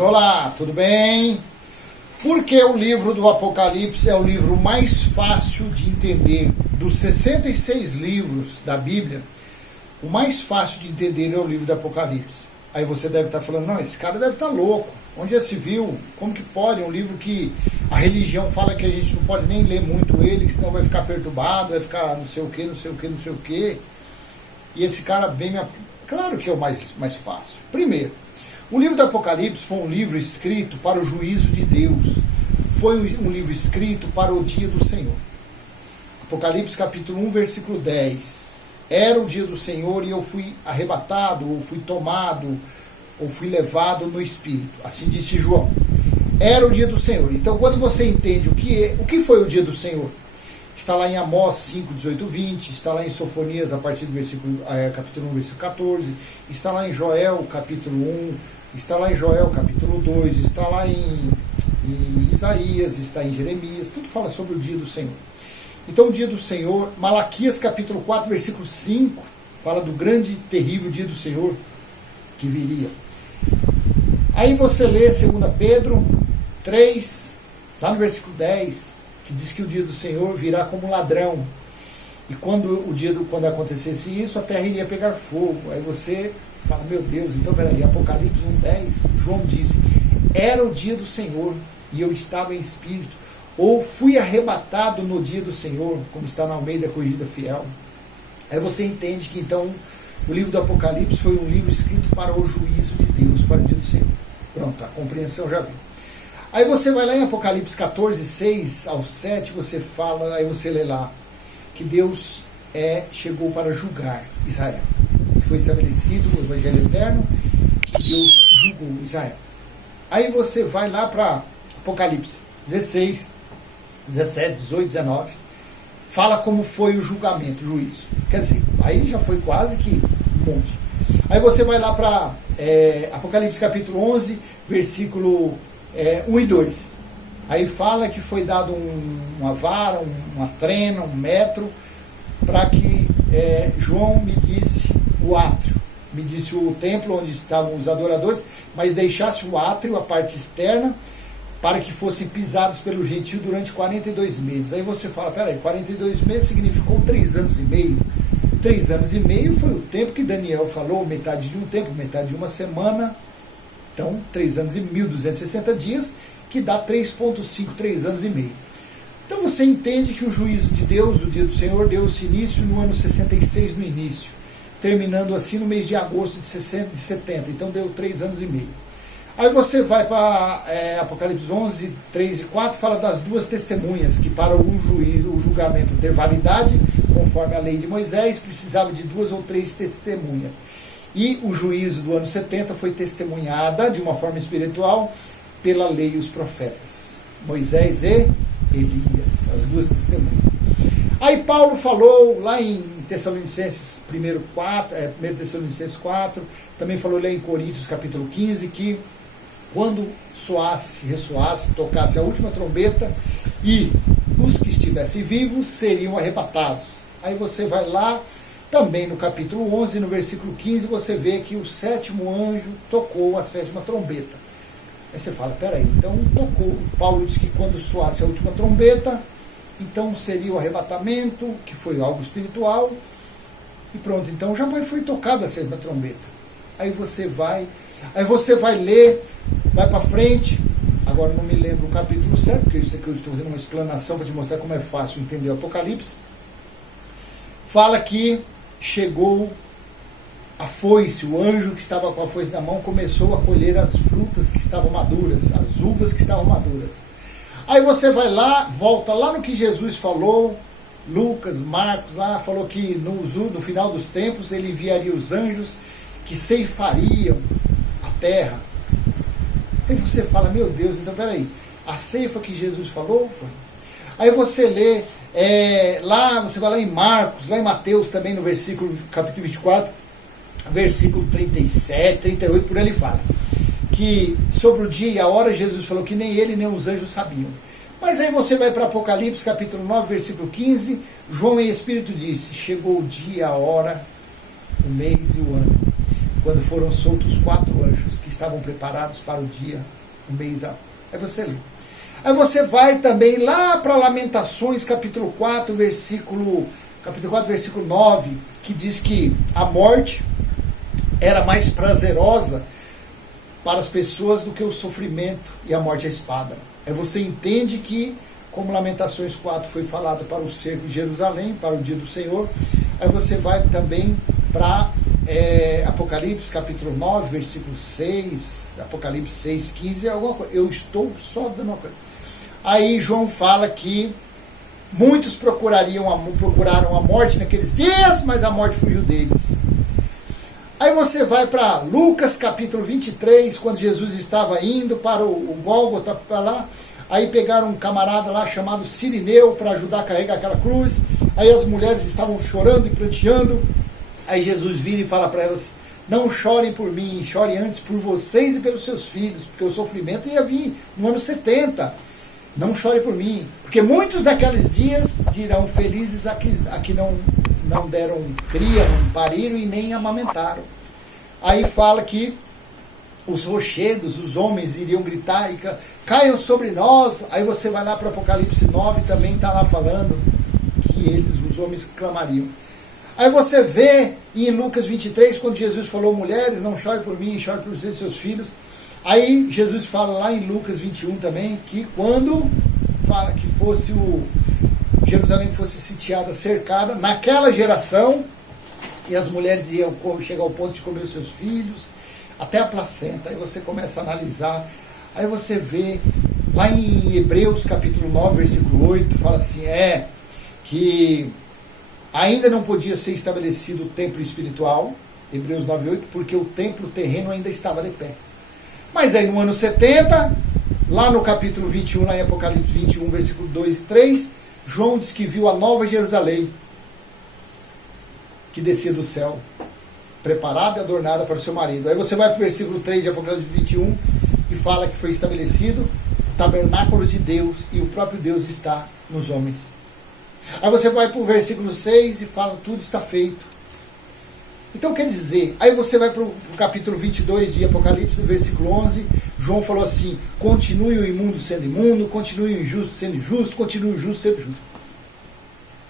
Olá, tudo bem? Porque o livro do Apocalipse é o livro mais fácil de entender. Dos 66 livros da Bíblia, o mais fácil de entender é o livro do Apocalipse. Aí você deve estar falando, não, esse cara deve estar louco. Onde já se viu? Como que pode? É um livro que a religião fala que a gente não pode nem ler muito ele, senão vai ficar perturbado, vai ficar não sei o que, não sei o que, não sei o que. E esse cara vem me... Claro que é o mais fácil. Primeiro, o livro do Apocalipse foi um livro escrito para o juízo de Deus. Foi um livro escrito para o dia do Senhor. Apocalipse capítulo 1, versículo 10. Era o dia do Senhor e eu fui arrebatado, ou fui tomado, ou fui levado no Espírito. Assim disse João. Era o dia do Senhor. Então, quando você entende o que foi o dia do Senhor, está lá em Amós 5, 18, 20, está lá em Sofonias, a partir do capítulo 1, versículo 14, está lá em Joel, capítulo 1, está lá em Joel, capítulo 2, está lá em Isaías, está em Jeremias, tudo fala sobre o dia do Senhor. Então, o dia do Senhor, Malaquias, capítulo 4, versículo 5, fala do grande e terrível dia do Senhor que viria. Aí você lê 2 Pedro 3, lá no versículo 10, que diz que o dia do Senhor virá como ladrão. E quando acontecesse isso, a terra iria pegar fogo. Aí você fala, meu Deus, então peraí, Apocalipse 1,10, João disse, era o dia do Senhor, e eu estava em espírito, ou fui arrebatado no dia do Senhor, como está na Almeida Corrigida Fiel. Aí você entende que então o livro do Apocalipse foi um livro escrito para o juízo de Deus, para o dia do Senhor. Pronto, a compreensão já veio. Aí você vai lá em Apocalipse 14, 6 ao 7, aí você lê lá que Deus chegou para julgar Israel. Que foi estabelecido o Evangelho Eterno, e Deus julgou Israel. Aí você vai lá para Apocalipse 16, 17, 18, 19, fala como foi o julgamento, o juízo. Quer dizer, aí já foi quase que um monte. Aí você vai lá para Apocalipse capítulo 11, versículo 1 e 2. Aí fala que foi dado uma vara, uma trena, um metro, para que João me disse o átrio, me disse o templo onde estavam os adoradores, mas deixasse o átrio, a parte externa, para que fossem pisados pelo gentio durante 42 meses. Aí você fala, peraí, 42 meses significou 3 anos e meio. 3 anos e meio foi o tempo que Daniel falou, metade de um tempo, metade de uma semana. Então, 3 anos e 1.260 dias, que dá 3,5, 3 anos e meio. Então você entende que o juízo de Deus, o dia do Senhor, deu-se início no ano 66, no início, terminando assim no mês de agosto de 70. Então deu 3 anos e meio. Aí você vai para Apocalipse 11, 3 e 4, fala das duas testemunhas, que para o julgamento ter validade, conforme a lei de Moisés, precisava de 2 ou 3 testemunhas. E o juízo do ano 70 foi testemunhada de uma forma espiritual pela lei e os profetas. Moisés e Elias, as duas testemunhas. Aí Paulo falou lá em Tessalonicenses 1 Tessalonicenses 4, também falou lá em Coríntios capítulo 15, que quando ressoasse, tocasse a última trombeta, e os que estivessem vivos seriam arrebatados. Aí você vai lá, também no capítulo 11, no versículo 15, você vê que o 7º anjo tocou a 7ª trombeta. Aí você fala, peraí, então tocou. Paulo diz que quando soasse a última trombeta, então seria o arrebatamento, que foi algo espiritual, e pronto, então já foi tocada a 7ª trombeta. Aí você vai ler, vai para frente, agora não me lembro o capítulo 7, porque isso aqui eu estou fazendo uma explanação para te mostrar como é fácil entender o Apocalipse. Fala que chegou a foice, o anjo que estava com a foice na mão começou a colher as frutas que estavam maduras, as uvas que estavam maduras. Aí você vai lá, volta lá no que Jesus falou, Lucas, Marcos, lá falou que no final dos tempos ele enviaria os anjos que ceifariam a terra. Aí você fala, meu Deus, então peraí, a ceifa que Jesus falou foi? Aí você lê, lá, você vai lá em Marcos, lá em Mateus também no capítulo 24, versículo 37, 38, por ele fala que sobre o dia e a hora Jesus falou que nem ele nem os anjos sabiam. Mas aí você vai para Apocalipse capítulo 9, versículo 15, João em Espírito disse, chegou o dia, a hora, o mês e o ano. quando foram soltos 4 anjos que estavam preparados para o dia, o mês. Aí você lê. Aí você vai também lá para Lamentações, capítulo 4, versículo 9, que diz que a morte era mais prazerosa para as pessoas do que o sofrimento e a morte à espada. Aí você entende que, como Lamentações 4 foi falado para o cerco de Jerusalém, para o dia do Senhor, aí você vai também para Apocalipse capítulo 9, versículo 6, Apocalipse 6, 15, alguma coisa. Eu estou só dando uma coisa. Aí João fala que muitos procuraram a morte naqueles dias, mas a morte fugiu deles. Aí você vai para Lucas capítulo 23, quando Jesus estava indo para o Gólgota, para lá. Aí pegaram um camarada lá chamado Cirineu para ajudar a carregar aquela cruz. Aí as mulheres estavam chorando e pranteando. Aí Jesus vira e fala para elas: não chorem por mim, chorem antes por vocês e pelos seus filhos, porque o sofrimento ia vir no ano 70. Não chorem por mim, porque muitos daqueles dias dirão felizes a que não deram cria, não pariram e nem amamentaram. Aí fala que os rochedos, os homens iriam gritar e caiam sobre nós. Aí você vai lá para Apocalipse 9, também está lá falando que os homens clamariam. Aí você vê em Lucas 23, quando Jesus falou: mulheres, não chorem por mim, chorem por vocês e seus filhos. Aí Jesus fala lá em Lucas 21 também, que quando fala que fosse Jerusalém fosse sitiada, cercada, naquela geração, e as mulheres iam chegar ao ponto de comer os seus filhos, até a placenta. Aí você começa a analisar, aí você vê lá em Hebreus capítulo 9, versículo 8, fala assim, que ainda não podia ser estabelecido o templo espiritual, Hebreus 9, 8, porque o templo terreno ainda estava de pé. Mas aí no ano 70, lá no capítulo 21, lá em Apocalipse 21, versículo 2 e 3, João diz que viu a nova Jerusalém, que descia do céu, preparada e adornada para o seu marido. Aí você vai para o versículo 3 de Apocalipse 21 e fala que foi estabelecido o tabernáculo de Deus e o próprio Deus está nos homens. Aí você vai para o versículo 6 e fala: tudo está feito. Então quer dizer, aí você vai para o capítulo 22 de Apocalipse, no versículo 11, João falou assim: continue o imundo sendo imundo, continue o injusto sendo injusto, continue o justo sendo justo.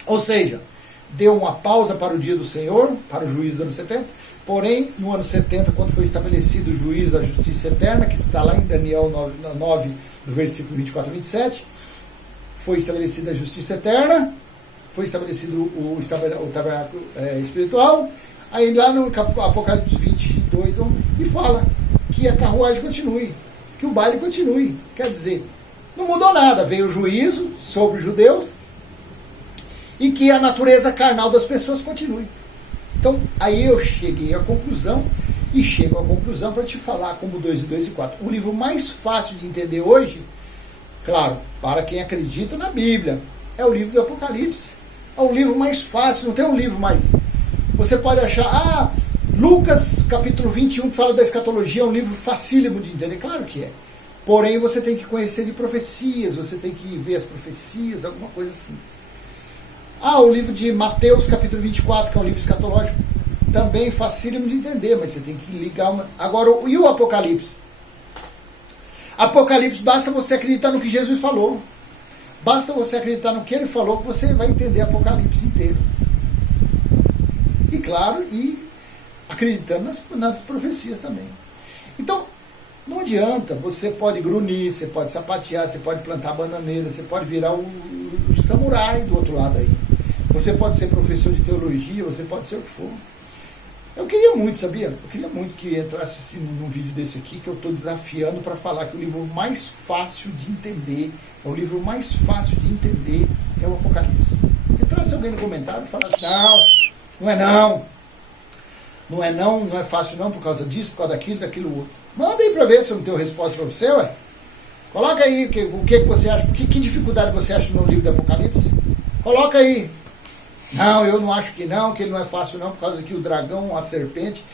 Ou seja, deu uma pausa para o dia do Senhor, para o juízo do ano 70, porém, no ano 70, quando foi estabelecido o juízo da justiça eterna, que está lá em Daniel 9 do versículo 24 a 27, foi estabelecida a justiça eterna, foi estabelecido o tabernáculo espiritual. Aí lá no Apocalipse 22, e fala que a carruagem continue, que o baile continue. Quer dizer, não mudou nada, veio o juízo sobre os judeus e que a natureza carnal das pessoas continue. Então, aí eu cheguei à conclusão, e chego à conclusão para te falar como 2 e 2 e 4. O livro mais fácil de entender hoje, claro, para quem acredita na Bíblia, é o livro do Apocalipse. É o livro mais fácil, não tem um livro mais... Você pode achar, Lucas capítulo 21, que fala da escatologia, é um livro facílimo de entender. Claro que é. Porém, você tem que conhecer de profecias, você tem que ver as profecias, alguma coisa assim. O livro de Mateus capítulo 24, que é um livro escatológico, também facílimo de entender, mas você tem que ligar Agora, e o Apocalipse? Apocalipse, basta você acreditar no que Jesus falou. Basta você acreditar no que ele falou, que você vai entender Apocalipse inteiro. E claro, e acreditando nas profecias também. Então, não adianta, você pode grunir, você pode sapatear, você pode plantar bananeira, você pode virar o samurai do outro lado aí. Você pode ser professor de teologia, você pode ser o que for. Eu queria muito, sabia? Eu queria muito que entrasse assim, num vídeo desse aqui, que eu estou desafiando para falar que o livro mais fácil de entender, é o Apocalipse. Entrasse alguém no comentário e falasse: não é fácil não, por causa disso, por causa daquilo outro. Manda aí para ver se eu não tenho resposta para você, ué. Coloca aí o que você acha, que dificuldade você acha no livro do Apocalipse. Coloca aí. Não, eu não acho que ele não é fácil não, por causa que o dragão, a serpente,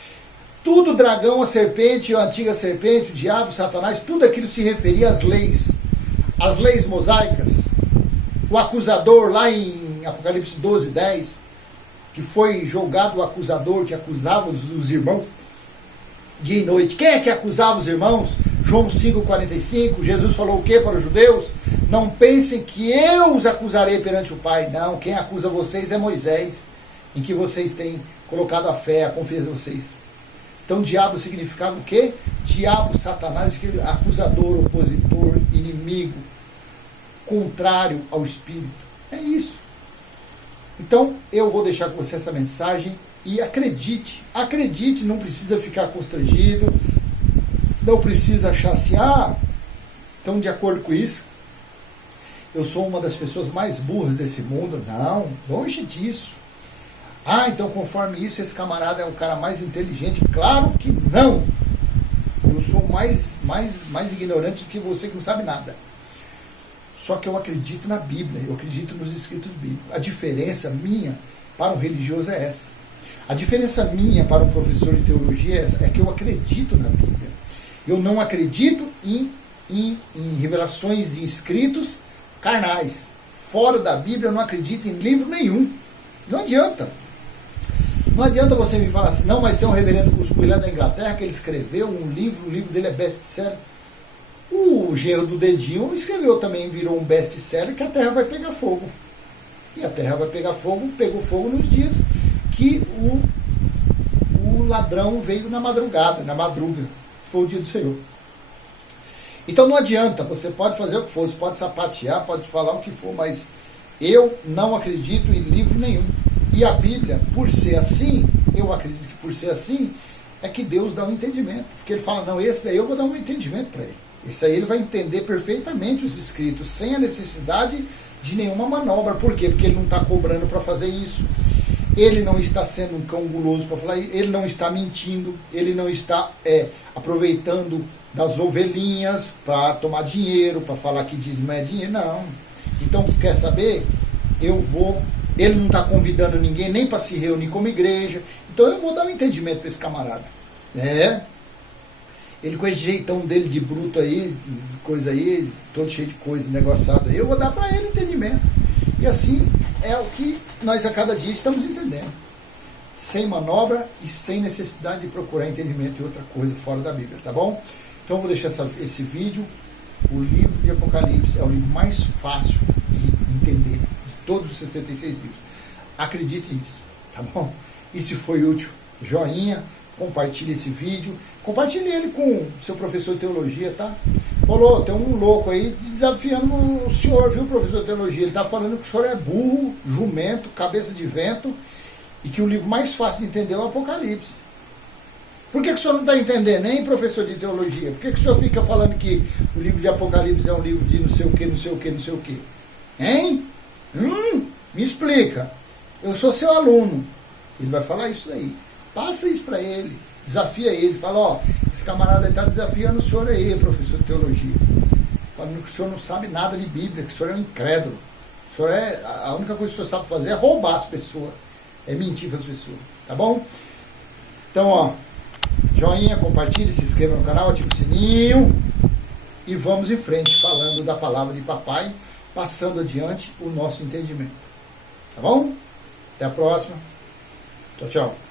tudo dragão, a serpente, a antiga serpente, o diabo, Satanás, tudo aquilo se referia às leis mosaicas. O acusador lá em Apocalipse 12, 10, que foi julgado o acusador que acusava os irmãos, dia e noite. Quem é que acusava os irmãos? João 5,45, Jesus falou o que para os judeus? Não pensem que eu os acusarei perante o Pai. Não, quem acusa vocês é Moisés, em que vocês têm colocado a fé, a confiança de vocês. Então diabo significava o quê? Diabo, Satanás, acusador, opositor, inimigo, contrário ao Espírito. É isso. Então eu vou deixar com você essa mensagem e acredite, não precisa ficar constrangido, não precisa achar assim, então de acordo com isso, eu sou uma das pessoas mais burras desse mundo. Não, longe disso. Então conforme isso, esse camarada é o cara mais inteligente. Claro que não. Eu sou mais ignorante do que você que não sabe nada. Só que eu acredito na Bíblia, eu acredito nos escritos bíblicos. A diferença minha para um religioso é essa. A diferença minha para um professor de teologia é essa, é que eu acredito na Bíblia. Eu não acredito em revelações e escritos carnais. Fora da Bíblia eu não acredito em livro nenhum. Não adianta. Não adianta você me falar assim, não, mas tem um reverendo Cuscuz lá da Inglaterra que ele escreveu um livro, o livro dele é best-seller. O Genro do Dedinho escreveu também, virou um best-seller, que a Terra vai pegar fogo. E a Terra vai pegar fogo, pegou fogo nos dias que o ladrão veio na madruga. Foi o dia do Senhor. Então não adianta, você pode fazer o que for, você pode sapatear, pode falar o que for, mas eu não acredito em livro nenhum. E a Bíblia, por ser assim, eu acredito que por ser assim, é que Deus dá um entendimento. Porque ele fala, não, esse daí eu vou dar um entendimento para ele. Esse aí ele vai entender perfeitamente os escritos, sem a necessidade de nenhuma manobra. Por quê? Porque ele não está cobrando para fazer isso. Ele não está sendo um cão guloso para falar, ele não está mentindo, ele não está aproveitando das ovelhinhas para tomar dinheiro, para falar que dízimo é dinheiro, não. Então, quer saber? Ele não está convidando ninguém nem para se reunir como igreja, então eu vou dar um entendimento para esse camarada. Ele com esse jeitão dele de bruto aí, coisa aí, todo cheio de coisa, negociado aí, eu vou dar para ele entendimento. E assim é o que nós a cada dia estamos entendendo. Sem manobra e sem necessidade de procurar entendimento de outra coisa fora da Bíblia, tá bom? Então eu vou deixar esse vídeo. O livro de Apocalipse é o livro mais fácil de entender de todos os 66 livros. Acredite nisso, tá bom? E se foi útil, joinha, compartilhe esse vídeo, compartilhe ele com o seu professor de teologia, tá? Falou, tem um louco aí desafiando o senhor, viu, professor de teologia? Ele tá falando que o senhor é burro, jumento, cabeça de vento, e que o livro mais fácil de entender é o Apocalipse. Por que o senhor não está entendendo, hein, professor de teologia? Por que o senhor fica falando que o livro de Apocalipse é um livro de não sei o que, não sei o que, não sei o que? Hein? Me explica. Eu sou seu aluno. Ele vai falar isso daí. Passa isso para ele. Desafia ele. Fala, esse camarada está desafiando o senhor aí, professor de teologia. Falando que o senhor não sabe nada de Bíblia, que o senhor é um incrédulo. O senhor a única coisa que o senhor sabe fazer é roubar as pessoas. É mentir para as pessoas. Tá bom? Então, joinha, compartilhe, se inscreva no canal, ative o sininho. E vamos em frente falando da palavra de papai, passando adiante o nosso entendimento. Tá bom? Até a próxima. Tchau, tchau.